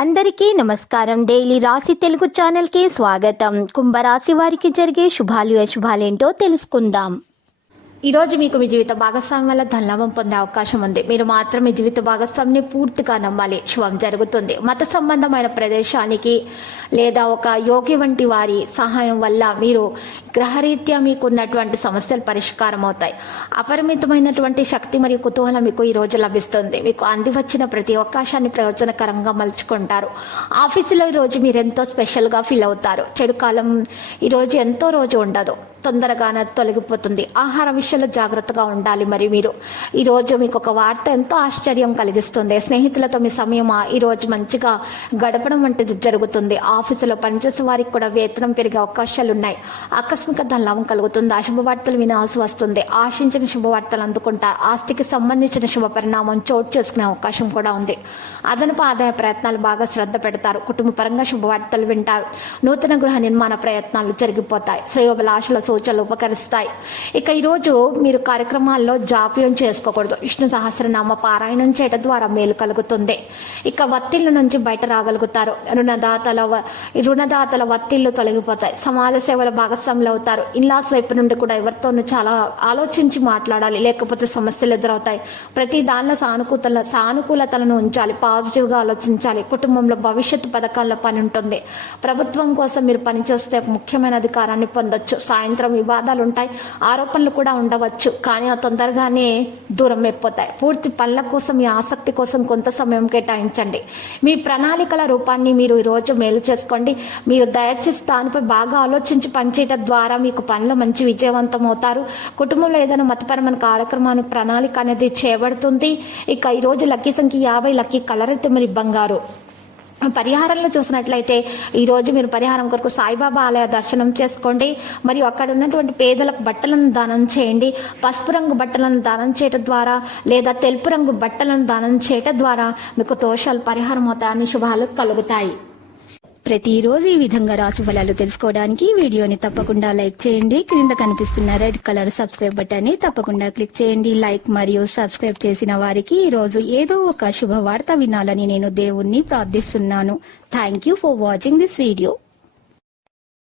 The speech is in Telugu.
అందరికీ నమస్కారం. డైలీ రాశి తెలుగు ఛానల్కి స్వాగతం. కుంభరాశి వారికి జరిగే శుభాలు అశుభాలేంటో తెలుసుకుందాం. ఈరోజు మీకు మీ జీవిత భాగస్వామి వల్ల ధనలాభం పొందే అవకాశం ఉంది. మీరు మాత్రం మీ జీవిత భాగస్వామిని పూర్తిగా నమ్మాలి. శుభం జరుగుతుంది. మత సంబంధమైన ప్రదేశానికి లేదా ఒక యోగి వంటి వారి సహాయం వల్ల మీరు గ్రహరీత్యా మీకు ఉన్నటువంటి సమస్యలు పరిష్కారం అవుతాయి. అపరిమితమైనటువంటి శక్తి మరియు కుతూహలం మీకు ఈ రోజు లభిస్తుంది. మీకు అంది వచ్చిన ప్రతి అవకాశాన్ని ప్రయోజనకరంగా మలుచుకుంటారు. ఆఫీసులో ఈరోజు మీరు ఎంతో స్పెషల్గా ఫీల్ అవుతారు. చెడు కాలం ఈరోజు ఎంతో రోజు ఉండదు, తొందరగానే తొలగిపోతుంది. ఆహార విషయంలో జాగ్రత్తగా ఉండాలి. మరి మీరు ఈరోజు మీకు ఒక వార్త ఎంతో ఆశ్చర్యం కలిగిస్తుంది. స్నేహితులతో మీ సమయం ఈరోజు మంచిగా గడపడం వంటిది జరుగుతుంది. ఆఫీసులో పనిచేసే వారికి కూడా వేతనం పెరిగే అవకాశాలు ఉన్నాయి. ఆకస్మిక ధనలాభం కలుగుతుంది. అశుభవార్తలు వినాల్సి వస్తుంది. ఆశించిన శుభవార్తలు అందుకుంటారు. ఆస్తికి సంబంధించిన శుభ పరిణామం చోటు చేసుకునే అవకాశం కూడా ఉంది. అదనపు ఆదాయ ప్రయత్నాలు బాగా శ్రద్ధ పెడతారు. కుటుంబ పరంగా శుభవార్తలు వింటారు. నూతన గృహ నిర్మాణ ప్రయత్నాలు జరిగిపోతాయి. శ్రేయోభిలాషల సూచనలు ఉపకరిస్తాయి. ఇక ఈరోజు మీరు కార్యక్రమాల్లో జాప్యం చేసుకోకూడదు. విష్ణు సహస్రనామ పారాయణం చేయడం ద్వారా మేలు కలుగుతుంది. ఇక ఒత్తిళ్ల నుంచి బయట రాగలుగుతారు. రుణదాతల ఒత్తిళ్లు తొలగిపోతాయి. సమాజ సేవల భాగస్వాములు అవుతారు. ఇన్లాస్ వైపు నుండి కూడా ఎవరితోనూ చాలా ఆలోచించి మాట్లాడాలి, లేకపోతే సమస్యలు ఎదురవుతాయి. ప్రతి దానిలో సానుకూలతలను ఉంచాలి. పాజిటివ్గా ఆలోచించాలి. కుటుంబంలో భవిష్యత్తు పథకాల్లో పని ఉంటుంది. ప్రభుత్వం కోసం మీరు పనిచేస్తే ముఖ్యమైన అధికారాన్ని పొందొచ్చు. సాయంత్రం వివాదాలు ఉంటాయి. ఆరోపణలు కూడా ఉండవచ్చు, కానీ తొందరగానే దూరం అయిపోతాయి. పూర్తి పనుల కోసం మీ ఆసక్తి కోసం కొంత సమయం కేటాయించండి. మీ ప్రణాళికల రూపాన్ని మీరు ఈరోజు మేలు చేసుకోండి. మీరు దయచేసి దానిపై బాగా ఆలోచించి పనిచేయడం ద్వారా మీకు పనులు మంచి విజయవంతం అవుతారు. కుటుంబంలో ఏదైనా మతపరమైన కార్యక్రమానికి ప్రణాళిక అనేది చేయబడుతుంది. ఇక ఈరోజు లక్కీ సంఖ్య 50, లక్కీ కలర్ అయితే మరి బంగారు. పరిహారంలో చూసినట్లయితే ఈరోజు మీరు పరిహారం కొరకు సాయిబాబా ఆలయ దర్శనం చేసుకోండి. మరియు అక్కడ ఉన్నటువంటి పేదలకు బట్టలను దానం చేయండి. పసుపు రంగు బట్టలను దానం చేయడం ద్వారా లేదా తెలుపు రంగు బట్టలను దానం చేయడం ద్వారా మీకు దోషాలు పరిహారం అవుతాయని శుభాలు కలుగుతాయి. ప్రతిరోజు ఈ విధంగా రాశి ఫలాలు తెలుసుకోవడానికి వీడియోని తప్పకుండా లైక్ చేయండి. క్రింద కనిపిస్తున్న రెడ్ కలర్ సబ్స్క్రైబ్ బటన్ ని తప్పకుండా క్లిక్ చేయండి. లైక్ మరియు సబ్స్క్రైబ్ చేసిన వారికి ఈ రోజు ఏదో ఒక శుభవార్త వినాలని నేను దేవుణ్ణి ప్రార్థిస్తున్నాను. Thank you for watching this video.